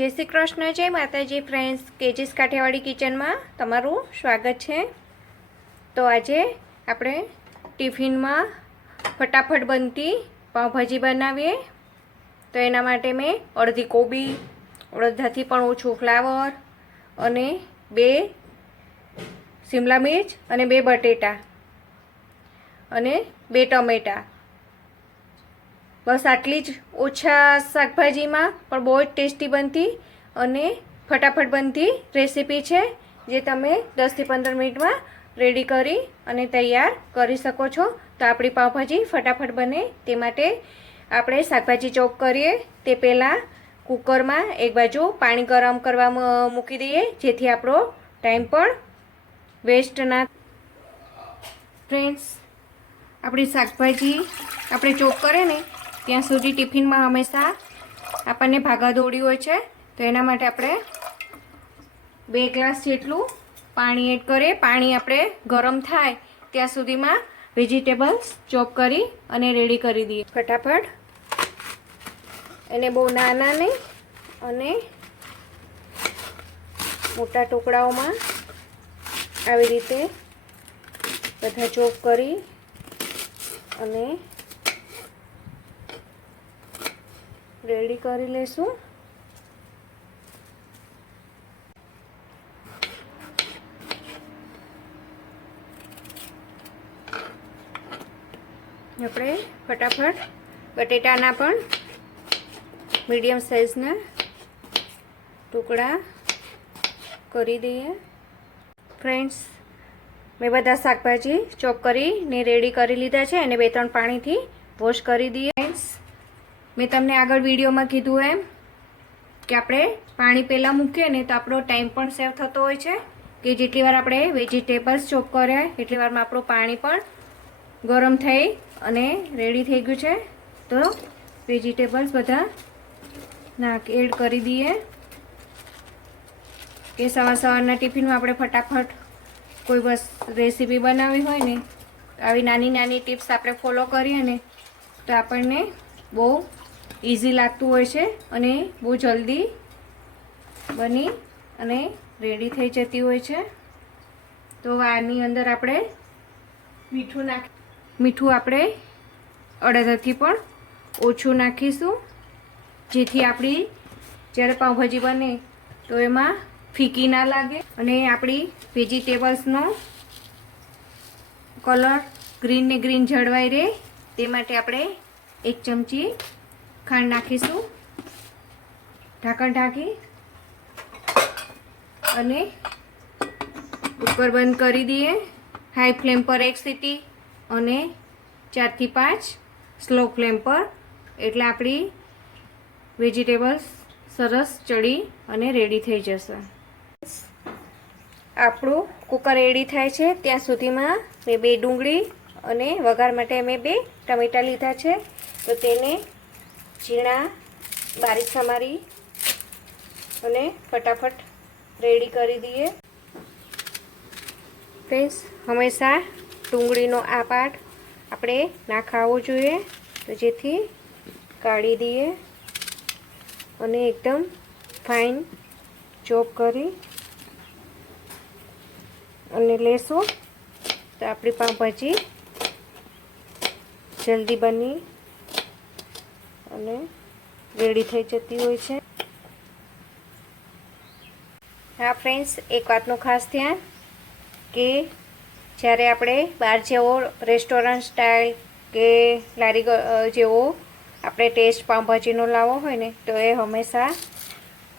જય શ્રી કૃષ્ણ, જય માતાજી ફ્રેન્ડ્સ કેજીસ કાઠિયાવાડી કિચનમાં તમારું સ્વાગત છે. તો આજે આપણે ટિફિનમાં ફટાફટ બનતી પાઉંભાજી બનાવીએ. તો એના માટે મેં અડધી કોબી, અડધાથી પણ ઓછું ફ્લાવર અને બે શિમલા મિર્ચ અને બે બટેટા અને બે ટમેટાં. બસ આટલી જ ઓછા શાકભાજીમાં, પણ બહુ જ ટેસ્ટી બનતી અને ફટાફટ બનતી રેસીપી છે, જે તમે દસથી પંદર મિનિટમાં રેડી કરી અને તૈયાર કરી શકો છો. તો આપણી પાવભાજી ફટાફટ બને તે માટે આપણે શાકભાજી ચોપ કરીએ. તે પહેલાં કુકરમાં એક બાજુ પાણી ગરમ કરવા મૂકી દઈએ, જેથી આપણો ટાઈમ પણ વેસ્ટ ના ફ્રેન્ડ્સ, આપણી શાકભાજી આપણે ચોપ કરે ને ત્યાં સુધી ટિફિનમાં હંમેશા આપણને ભાગા દોડી હોય છે. તો એના માટે આપણે બે ગ્લાસ જેટલું પાણી એડ કરીએ. પાણી આપણે ગરમ થાય ત્યાં સુધીમાં વેજીટેબલ્સ ચોપ કરી અને રેડી કરી દઈએ. ફટાફટ. એને બહુ નાના નહીં અને મોટા ટુકડાઓમાં આવી રીતે બધા ચોપ કરી અને રેડી કરી લેશું. આપણે ફટાફટ બટેટાના પણ મીડિયમ સાઇઝના ટુકડા કરી દઈએ. ફ્રેન્ડ્સ, મેં બધા શાકભાજી ચોપ કરીને રેડી કરી લીધા છે અને બે ત્રણ પાણીથી વોશ કરી દઈએ. ફ્રેન્ડ્સ મેં તમને આગળ વિડીયોમાં કીધું એમ કે આપણે પાણી પહેલાં મૂકીએ ને તો આપણો ટાઈમ પણ સેવ થતો હોય છે કે જેટલી વાર આપણે વેજીટેબલ્સ ચોપ કર્યા એટલી વારમાં આપણું પાણી પણ ગરમ થઈ અને રેડી થઈ ગયું છે. તો વેજીટેબલ્સ બધા નાખ એડ કરી દઈએ કે સવાર સવારના ટિફિનમાં આપણે ફટાફટ કોઈ બસ રેસીપી બનાવી હોય ને, આવી નાની નાની ટિપ્સ આપણે ફોલો કરીએ ને, તો આપણને બહુ ઇઝી લાગતું હોય છે અને બહુ જલ્દી બની અને રેડી થઈ જતી હોય છે. તો આની અંદર આપણે મીઠું નાખ મીઠું આપણે અડધાથી પણ ઓછું નાખીશું. જેથી આપણી જ્યારે પાઉંભાજી બને તો એમાં ફીકી ના લાગે અને આપણી વેજીટેબલ્સનો કલર ગ્રીન ને ગ્રીન જળવાઈ રહે તે માટે આપણે એક ચમચી ખાંડ નાખીશું. ઢાંકણ ઢાંકી અને ઉપર બંધ કરી દઈએ. હાઈ ફ્લેમ પર એક સીટી અને ચારથી પાંચ સ્લો ફ્લેમ પર. એટલે આપણી વેજીટેબલ્સ સરસ ચડી અને રેડી થઈ જશે. આપણું કુકર રેડી થાય છે. ત્યાં સુધીમાં મેં બે ડુંગળી અને વઘાર માટે મેં બે ટમેટાં લીધા છે. તો તેને ઝીણા, બારીક સમારી અને ફટાફટ રેડી કરી દઈએ. ફ્રેન્ડ્સ, હંમેશા ડુંગળીનો આ પાર્ટ આપણે ના ખાવો જોઈએ. તો જેથી કાઢી દઈએ અને એકદમ ફાઇન ચોપ કરી અને લેશું. તો આપણી પાઉંભાજી જલ્દી બની અને રેડી થઈ જતી હોય છે. હા ફ્રેન્ડ્સ એક વાતનું ખાસ ધ્યાન કે જ્યારે આપણે બહાર જેવો રેસ્ટોરન્ટ સ્ટાઇલ કે લારી જેવો આપણે ટેસ્ટ પાઉંભાજીનો લાવવો હોય ને, તો એ હંમેશા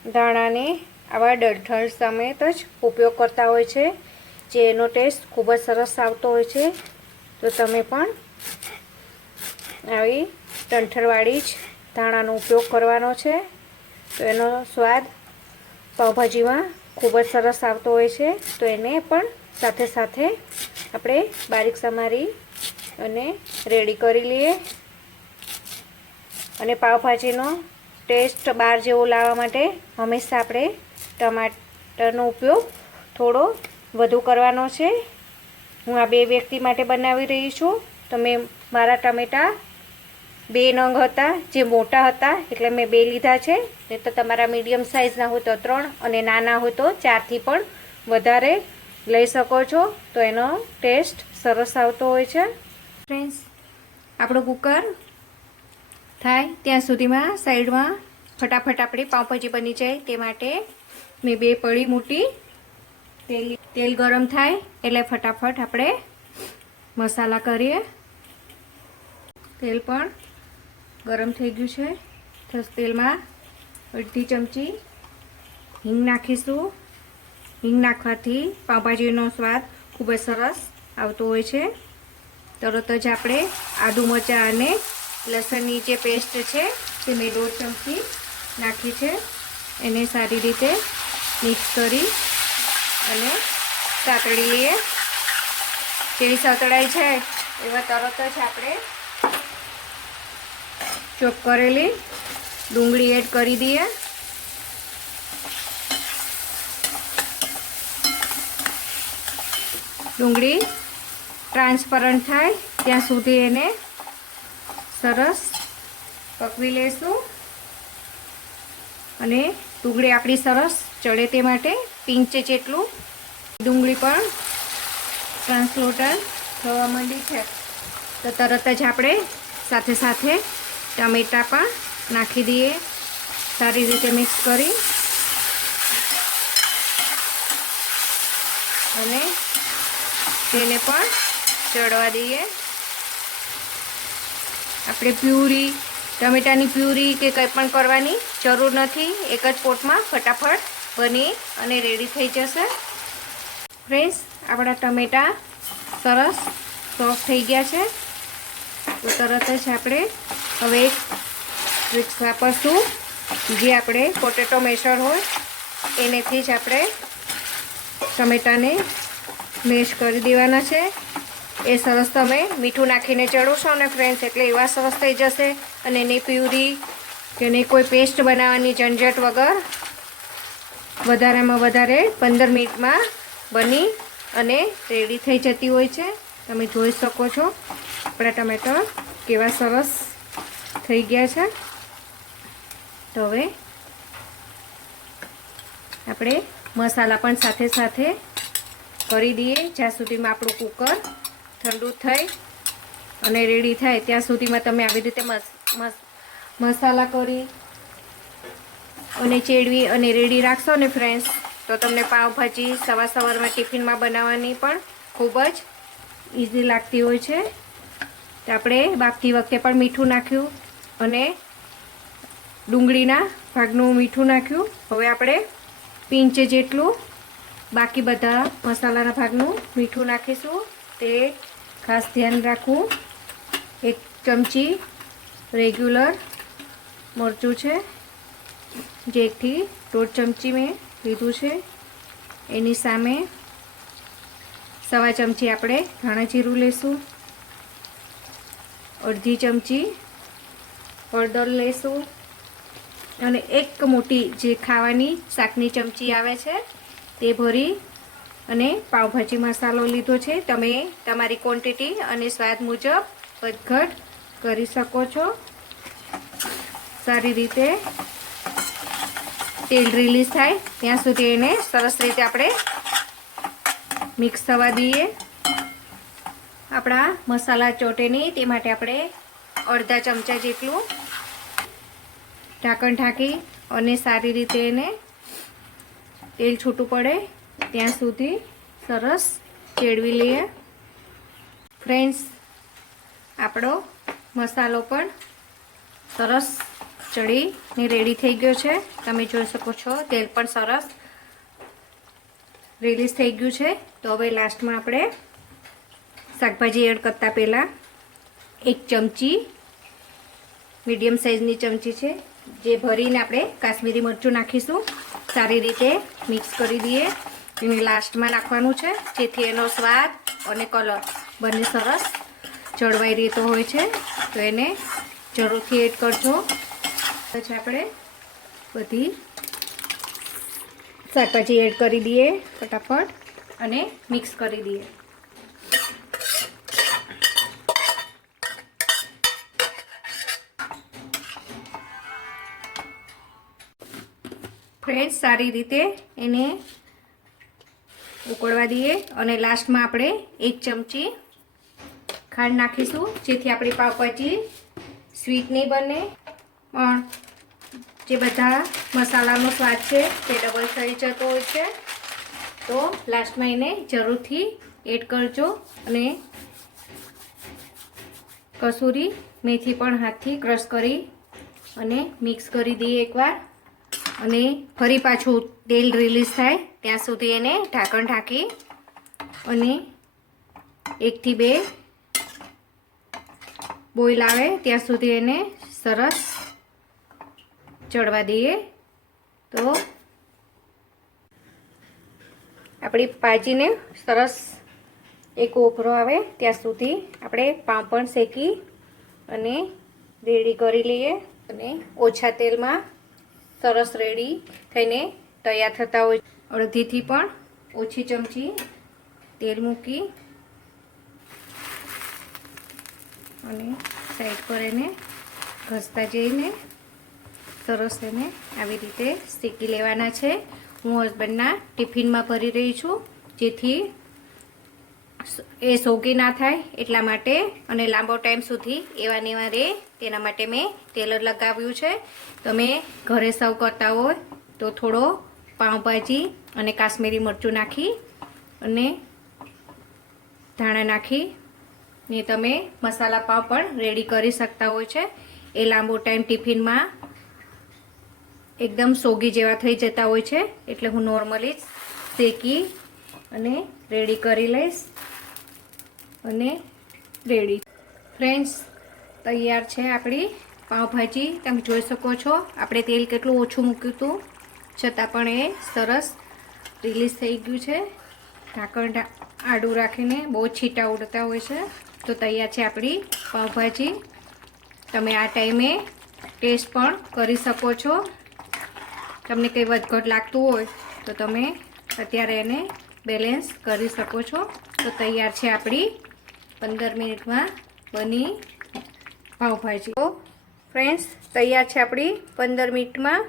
ધાણાને આવા ડળઠળ સમેત જ ઉપયોગ કરતા હોય છે. જે એનો ટેસ્ટ ખૂબ જ સરસ આવતો હોય છે. તો તમે પણ આવી ટંઠરવાળી જ ધાણાનો ઉપયોગ કરવાનો છે. તો એનો સ્વાદ પાઉંભાજીમાં ખૂબ જ સરસ આવતો હોય છે. તો એને પણ સાથે સાથે આપણે બારીક સમારી અને રેડી કરી લઈએ. અને પાવભાજીનો ટેસ્ટ બહાર જેવો લાવવા માટે હંમેશા આપણે ટમાટરનો ઉપયોગ થોડો વધુ કરવાનો છે. હું આ બે વ્યક્તિ માટે બનાવી રહી છું. તો મેં મારા ટમેટાં બે નંગ હતા, જે મોટા હતા, એટલે મેં બે લીધા છે. નહીં તો તમારા મીડિયમ સાઇઝના હોય તો ત્રણ અને નાના હોય તો ચારથી પણ વધારે લઈ શકો છો. તો એનો ટેસ્ટ સરસ આવતો હોય છે. ફ્રેન્ડ્સ આપણું કુકર થાય ત્યાં સુધીમાં સાઈડમાં ફટાફટ આપણી પાઉંભાજી બની જાય. તે માટે મેં બે પડી મૂટી તેલ તેલ ગરમ થાય એટલે ફટાફટ આપણે મસાલા કરીએ. તેલ પણ ગરમ થઈ ગયું છે. થસ તેલમાં અડધી ચમચી હિંગ નાખીશું. હિંગ નાખવાથી પાઉંભાજીનો સ્વાદ ખૂબ જ સરસ આવતો હોય છે. તરત જ આપણે આદુ મરચાં અને લસણની જે પેસ્ટ છે તે મેં દોઢ ચમચી નાખી છે. એને સારી રીતે મિક્સ કરી અને સાતળી લઈએ કેવી સાતળાય છે એવા તરત જ આપણે ચોપ કરેલી. ડુંગળી એડ કરી દઈએ. ડુંગળી ટ્રાન્સપરન્ટ થાય. ત્યાં સુધી એને સરસ પકવી લઈશું અને ડુંગળી આપણી સરસ ચડે તે માટે પિંચ જેટલું. ડુંગળી પણ ટ્રાન્સલોટર થવા માંડી છે. તો તરત જ આપણે સાથે સાથે ટામેટાં પણ નાખી દઈએ. સારી રીતે મિક્સ કરી. અને તેને પણ ચડવા દઈએ. આપણે પ્યુરી, ટમેટાની પ્યુરી કે કંઈ પણ કરવાની જરૂર નથી. એક જ પોટમાં ફટાફટ બની અને રેડી થઈ જશે. ફ્રેન્ડ્સ, આપણા ટમેટા સરસ સોફ્ટ થઈ ગયા છે. તો તરત જ આપણે હવે એક ટ્રિક્સ વાપરશું. જે આપણે પોટેટો મેશર હોય, એનેથી જ આપણે ટમેટાને મેશ કરી દેવાના છે. એ સરસ તમે મીઠું નાખીને ચડોશો ને ફ્રેન્ડ્સ એટલે એવા સરસ થઈ જશે. અને એની પ્યુરી કે એની કોઈ પેસ્ટ બનાવવાની ઝંઝટ વગર વધારેમાં વધારે પંદર મિનિટમાં બની અને રેડી થઈ જતી હોય છે. તમે જોઈ શકો છો. આપણા ટમેટા કેવા સરસ થઈ ગયા છે. તો હવે આપણે મસાલા પણ સાથે સાથે કરી દઈએ. જ્યાં સુધીમાં આપણું કુકર ઠંડુ થઈ અને રેડી થાય, ત્યાં સુધીમાં તમે આવી રીતે મસાલા કરી અને ચેડવી અને રેડી રાખશો ને ફ્રેન્ડ્સ, તો તમને પાવભાજી સવાર સવારમાં ટિફિનમાં બનાવવાની પણ ખૂબ જ ઇઝી લાગતી હોય છે. તો આપણે બાફતી વખતે પણ મીઠું નાખ્યું અને ડુંગળીના ભાગનું મીઠું નાખ્યું. હવે આપણે પિંચ જેટલું બાકી બધા મસાલાના ભાગનું મીઠું નાખીશું. તે ખાસ ધ્યાન રાખવું. એક ચમચી રેગ્યુલર મરચું છે. જે એકથી દોઢ ચમચી મેં લીધું છે. એની સામે સવા ચમચી આપણે ધાણા જીરું લેશું. અડધી ચમચી હળદર લેશું અને એક મોટી જે ખાવાની શાકની ચમચી આવે છે, તે ભરી અને પાવભાજી મસાલો લીધો છે. તમે તમારી ક્વોન્ટિટી અને સ્વાદ મુજબ વધઘટ કરી શકો છો. સારી રીતે તેલ રિલીઝ થાય. ત્યાં સુધી એને સરસ રીતે આપણે મિક્સ થવા દઈએ. આપણા મસાલા ચોટે નહીં તે માટે આપણે અડધા ચમચા જેટલું ઢાંકણ ઢાંકી અને સારી રીતે એને તેલ છૂટું પડે, ત્યાં સુધી સરસ ચેડવી લઈએ. ફ્રેન્ડ્સ, આપણો મસાલો પણ સરસ ચડીને રેડી થઈ ગયો છે. તમે જોઈ શકો છો, તેલ પણ સરસ રિલીઝ થઈ ગયું છે. તો હવે લાસ્ટમાં આપણે શાકભાજી એડ કરતાં પહેલાં એક ચમચી મીડિયમ સાઇઝની ચમચી છે, જે ભરીને આપણે કાશ્મીરી મરચું નાખીશું. સારી રીતે મિક્સ કરી દઈએ. એને લાસ્ટમાં નાખવાનું છે, જેથી એનો સ્વાદ અને કલર બંને સરસ જળવાઈ રહેતો હોય છે. તો એને જરૂરથી એડ કરજો. પછી આપણે બધી શાકભાજી એડ કરી દઈએ ફટાફટ અને મિક્સ કરી દઈએ. ફ્રેન્ડ્સ, સારી રીતે એને ઉકળવા દઈએ અને લાસ્ટમાં આપણે એક ચમચી ખાંડ નાખીશું, જેથી આપણી પાવભાજી સ્વીટ નહીં બને. પણ જે બધા મસાલાનો સ્વાદ છે તે ડબલ થઈ જતો હોય છે. તો લાસ્ટમાં એને જરૂરથી એડ કરજો અને કસૂરી મેથી પણ હાથથી ક્રશ કરી અને મિક્સ કરી દઈએ એકવાર. અને ફરી પાછું તેલ રિલીઝ થાય, ત્યાં સુધી એને ઢાંકણ ઢાંકી અને એકથી બે બોઇલ આવે, ત્યાં સુધી એને સરસ ચડવા દઈએ. તો આપણી ભાજીને સરસ એક ઓભરો આવે, ત્યાં સુધી આપણે પાપણ શેકી અને રેડી કરી લઈએ અને ઓછા તેલમાં સરસ રેડી થઈને તૈયાર થતા હોય અડધીથી પણ ઓછી ચમચી તેલ મૂકી અને સાઈડ પર એને ઘસતા જઈને સરસ એને આવી રીતે શેકી લેવાના છે. હું હસબન્ડના ટિફિનમાં ભરી રહી છું, જેથી એ સોગી ના થાય એટલા માટે અને લાંબો ટાઈમ સુધી એવા નેવા રે તેના માટે મેં તેલ લગાવ્યું છે. તમે ઘરે સર્વ કરતા હોય તો થોડો પાઉંભાજી અને કાશ્મીરી મરચું નાખી અને ધાણા નાખી ને તમે મસાલા પાવ પણ રેડી કરી શકતા હોય છે. એ લાંબો ટાઈમ ટિફિનમાં એકદમ સોગી જેવા થઈ જતા હોય છે. એટલે હું નોર્મલી શેકી અને રેડી કરી લઈશ. અને રેડી ફ્રેન્ડ્સ તૈયાર છે આપણી પાવભાજી તમે જોઈ શકો છો, આપણે તેલ કેટલું ઓછું મૂક્યું હતું. છતાં પણ એ સરસ રિલીઝ થઈ ગયું છે. ઢાંકણ આડું રાખીને બહુ છીટા ઉડતા હોય છે. તો તૈયાર છે આપણી પાવભાજી તમે આ ટાઈમે ટેસ્ટ પણ કરી શકો છો. તમને કંઈ વધઘટ લાગતું હોય, તો તમે અત્યારે એને બેલેન્સ કરી શકો છો. તો તૈયાર છે આપણી પંદર મિનિટમાં બની પાઉંભાજી. તો ફ્રેન્ડ્સ, તૈયાર છે આપણી પંદર મિનિટમાં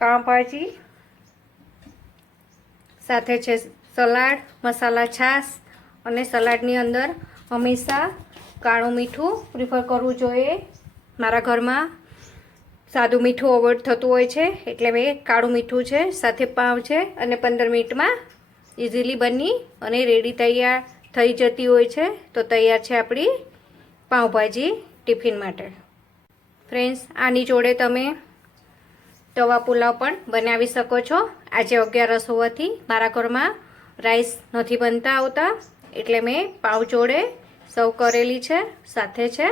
પાઉંભાજી. સાથે છે સલાડ, મસાલા છાશ અને સલાડની અંદર હંમેશા કાળું મીઠું પ્રિફર કરવું જોઈએ. મારા ઘરમાં સાદું મીઠું અવોઇડ થતું હોય છે, એટલે મેં કાળું મીઠું છે, સાથે પાવ છે અને પંદર મિનિટમાં ઇઝીલી બની અને રેડી તૈયાર. થઈ જતી હોય છે, તો તૈયાર છે આપણી પાઉંભાજી ટિફિન માટે. ફ્રેન્ડ્સ, આની જોડે તમે તવા પુલાવ પણ બનાવી શકો છો. આજે અગિયારસ હોવાથી મારા ઘરમાં રાઈસ નથી બનતા આવતા, એટલે મેં પાઉં જોડે સર્વ કરેલી છે, સાથે છે.